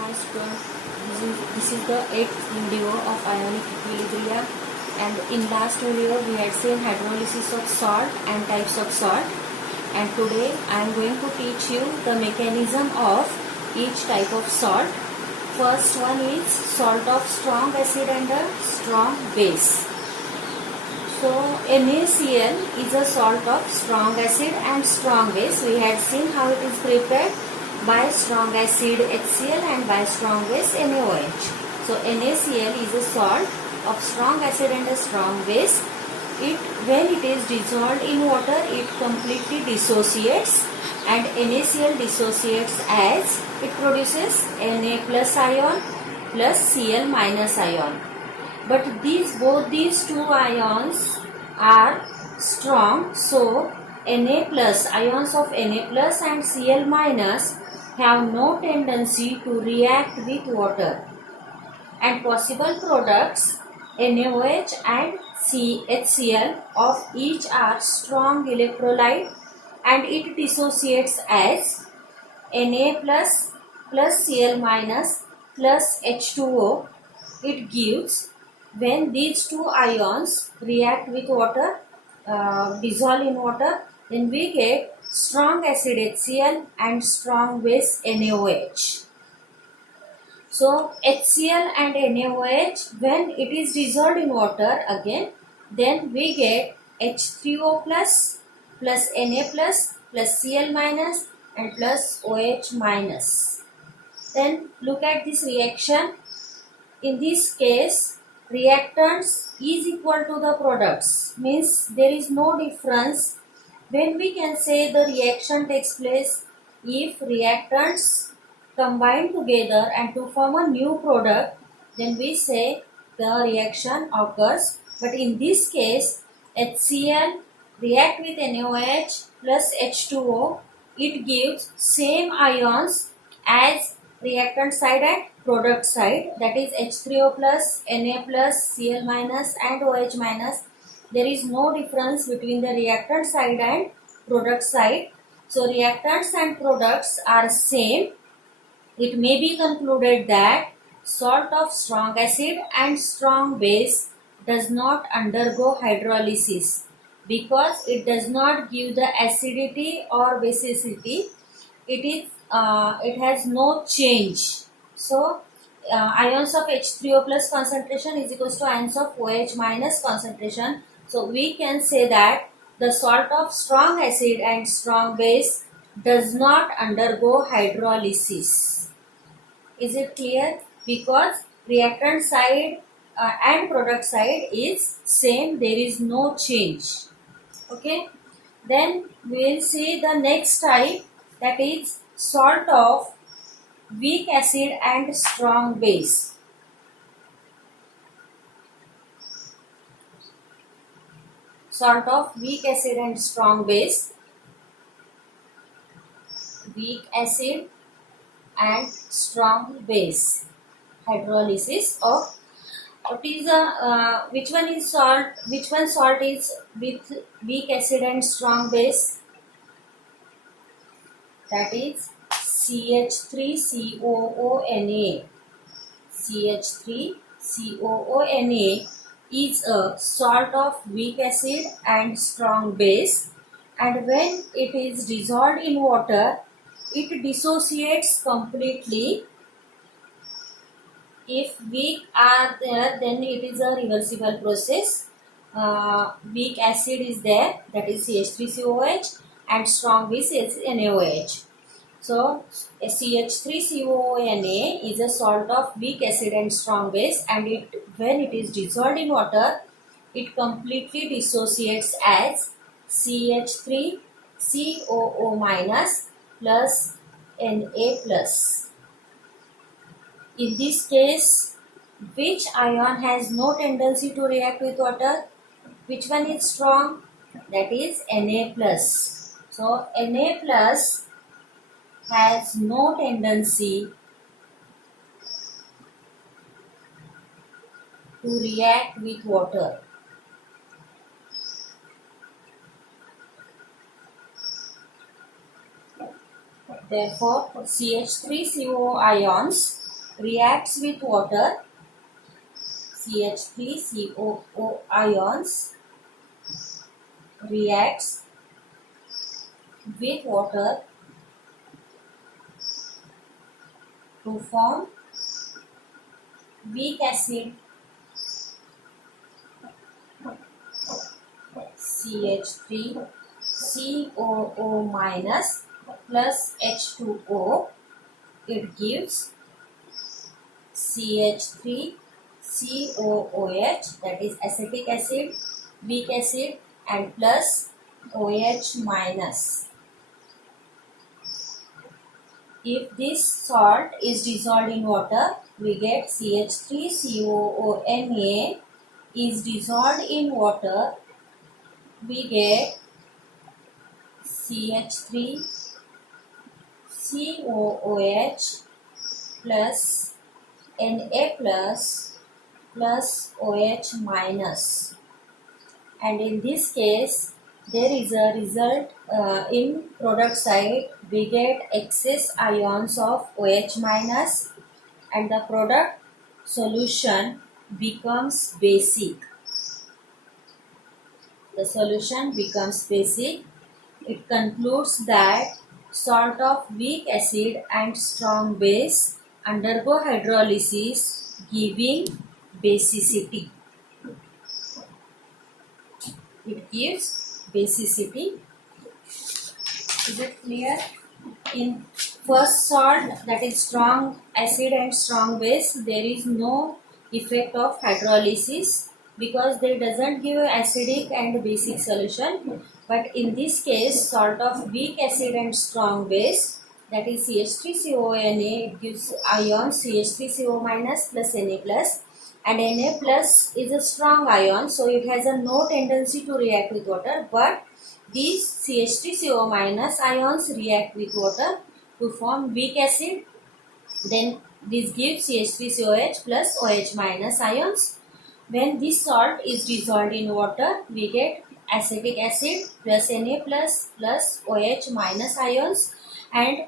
Hi students, this is the 8th video of ionic equilibria, and in last video we had seen hydrolysis of salt and types of salt, and today I am going to teach you the mechanism of each type of salt. First one is salt of strong acid and a strong base. So NaCl is a salt of strong acid and strong base. We had seen how it is prepared by strong acid HCl and by strong base NaOH. So NaCl is a salt of strong acid and a strong base. When it is dissolved in water, it completely dissociates, and NaCl dissociates as it produces Na plus ion plus Cl minus ion. But both these two ions are strong, so Na plus, ions of Na plus and Cl minus have no tendency to react with water, and possible products NaOH and HCl of each are strong electrolyte, and it dissociates as Na plus plus Cl minus plus H2O. It gives, when these two ions react with water, dissolve in water, then we get strong acid HCl and strong base NaOH. So HCl and NaOH, when it is dissolved in water again, then we get H3O plus plus Na plus plus Cl minus and plus OH minus. Then look at this reaction. In this case, reactants is equal to the products, means there is no difference. When we can say the reaction takes place if reactants combine together and to form a new product, then we say the reaction occurs. But in this case, HCl react with NaOH plus H2O, it gives same ions as reactant side and product side, that is H3O plus, Na plus, Cl minus and OH minus. There is no difference between the reactant side and product side. So reactants and products are same. It may be concluded that salt of strong acid and strong base does not undergo hydrolysis because it does not give the acidity or basicity. It has no change. So ions of H3O plus concentration is equals to ions of OH minus concentration. So we can say that the salt of strong acid and strong base does not undergo hydrolysis. Is it clear? Because reactant side and product side is same, there is no change. Okay. Then we will see the next type, that is salt of weak acid and strong base. Salt of weak acid and strong base. Weak acid and strong base. Hydrolysis of which one is salt? Which one salt is with weak acid and strong base? That is CH3COONA. CH3COONA is a salt of weak acid and strong base, and when it is dissolved in water, it dissociates completely. If weak are there, then it is a reversible process. Weak acid is there, that is CH3COOH, and strong base is NaOH. So CH3COONA is a salt of weak acid and strong base, and when it is dissolved in water, it completely dissociates as CH3COO minus plus Na plus. In this case, which ion has no tendency to react with water? Which one is strong? That is Na plus. So Na plus has no tendency to react with water. Therefore, CH3COO ions reacts with water, CH3COO ions reacts with water to form weak acid CH3COO minus plus H2O. It gives CH3COOH, that is acetic acid, weak acid, and plus OH minus. If this salt is dissolved in water, we get CH3COONA is dissolved in water, we get CH3COOH plus Na plus OH minus. And in this case, there is a result in product side, we get excess ions of OH minus and the product solution becomes basic. The solution becomes basic. It concludes that salt of weak acid and strong base undergo hydrolysis, giving basicity. It gives basicity. Is it clear? In first salt, that is strong acid and strong base, there is no effect of hydrolysis because they doesn't give acidic and basic solution. But in this case, salt of weak acid and strong base, that is CH3CONA, it gives ion CH3CO minus plus Na plus, and Na plus is a strong ion, so it has a no tendency to react with water, but these CH3CO minus ions react with water to form weak acid. Then this gives CH3COH plus OH minus ions. When this salt is dissolved in water, we get acetic acid plus Na plus OH minus ions, and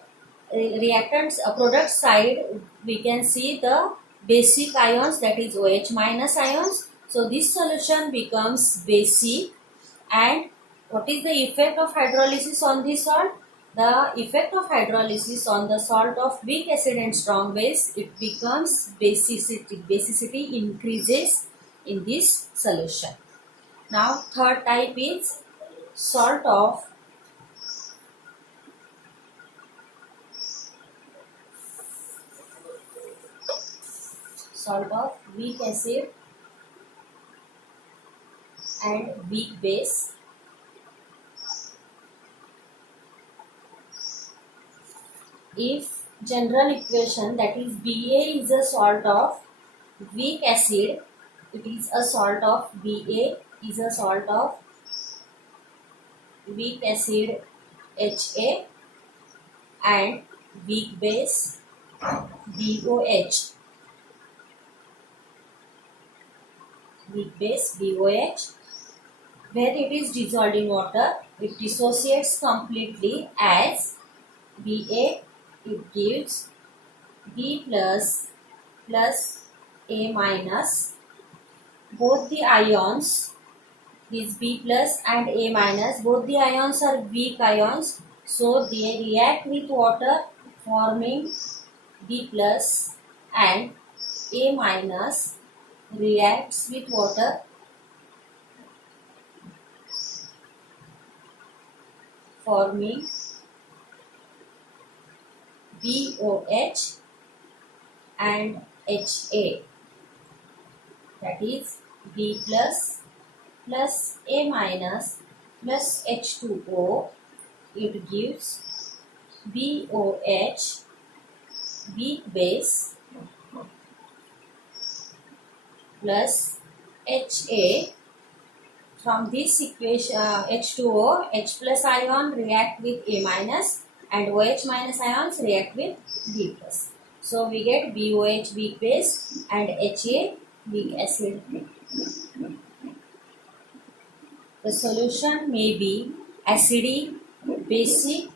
reactants product side we can see the basic ions, that is OH minus ions. So this solution becomes basic. And what is the effect of hydrolysis on this salt? The effect of hydrolysis on the salt of weak acid and strong base, it becomes basicity. Basicity increases in this solution. Now third type is salt of weak acid and weak base. If general equation, that is Ba is a salt of weak acid, it is a salt of Ba is a salt of weak acid Ha, and weak base BOH. Weak base BOH. When it is dissolved in water, it dissociates completely as Ba. It gives B plus A minus. Both the ions, this B plus and A minus, both the ions are weak ions, so they react with water forming B plus, and A minus reacts with water forming BOH and HA, that is B plus A minus plus H2O. It gives BOH, weak base, plus HA. From this equation, H2O, H plus ion react with A minus, and OH minus ions react with B plus. So we get BOH, weak base, and HA, weak acid. The solution may be acidic, basic,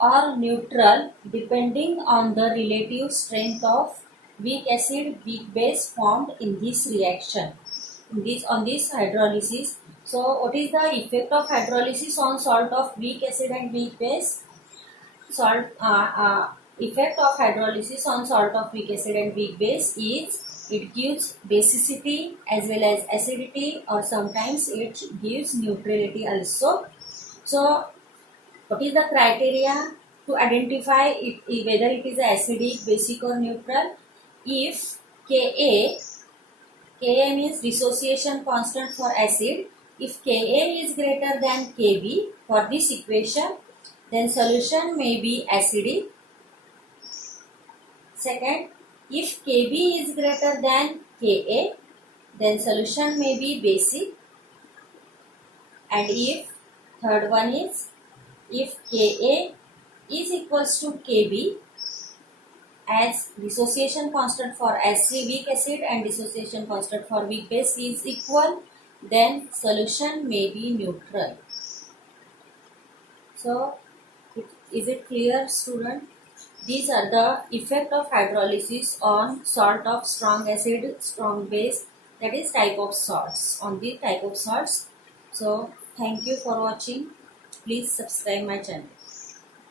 or neutral depending on the relative strength of weak acid, weak base formed in this reaction, on this hydrolysis. So what is the effect of hydrolysis on salt of weak acid and weak base? Salt effect of hydrolysis on salt of weak acid and weak base is it gives basicity as well as acidity, or sometimes it gives neutrality also. So what is the criteria to identify whether it is acidic, basic or neutral? If Ka means dissociation constant for acid. If Ka is greater than Kb for this equation, then solution may be acidic. Second, if Kb is greater than Ka, then solution may be basic. And if third one is, if Ka is equals to Kb, as dissociation constant for weak acid and dissociation constant for weak base is equal, then solution may be neutral. So, is it clear, student? These are the effect of hydrolysis on salt of strong acid, strong base, that is type of salts, on the type of salts. So, thank you for watching. Please subscribe my channel.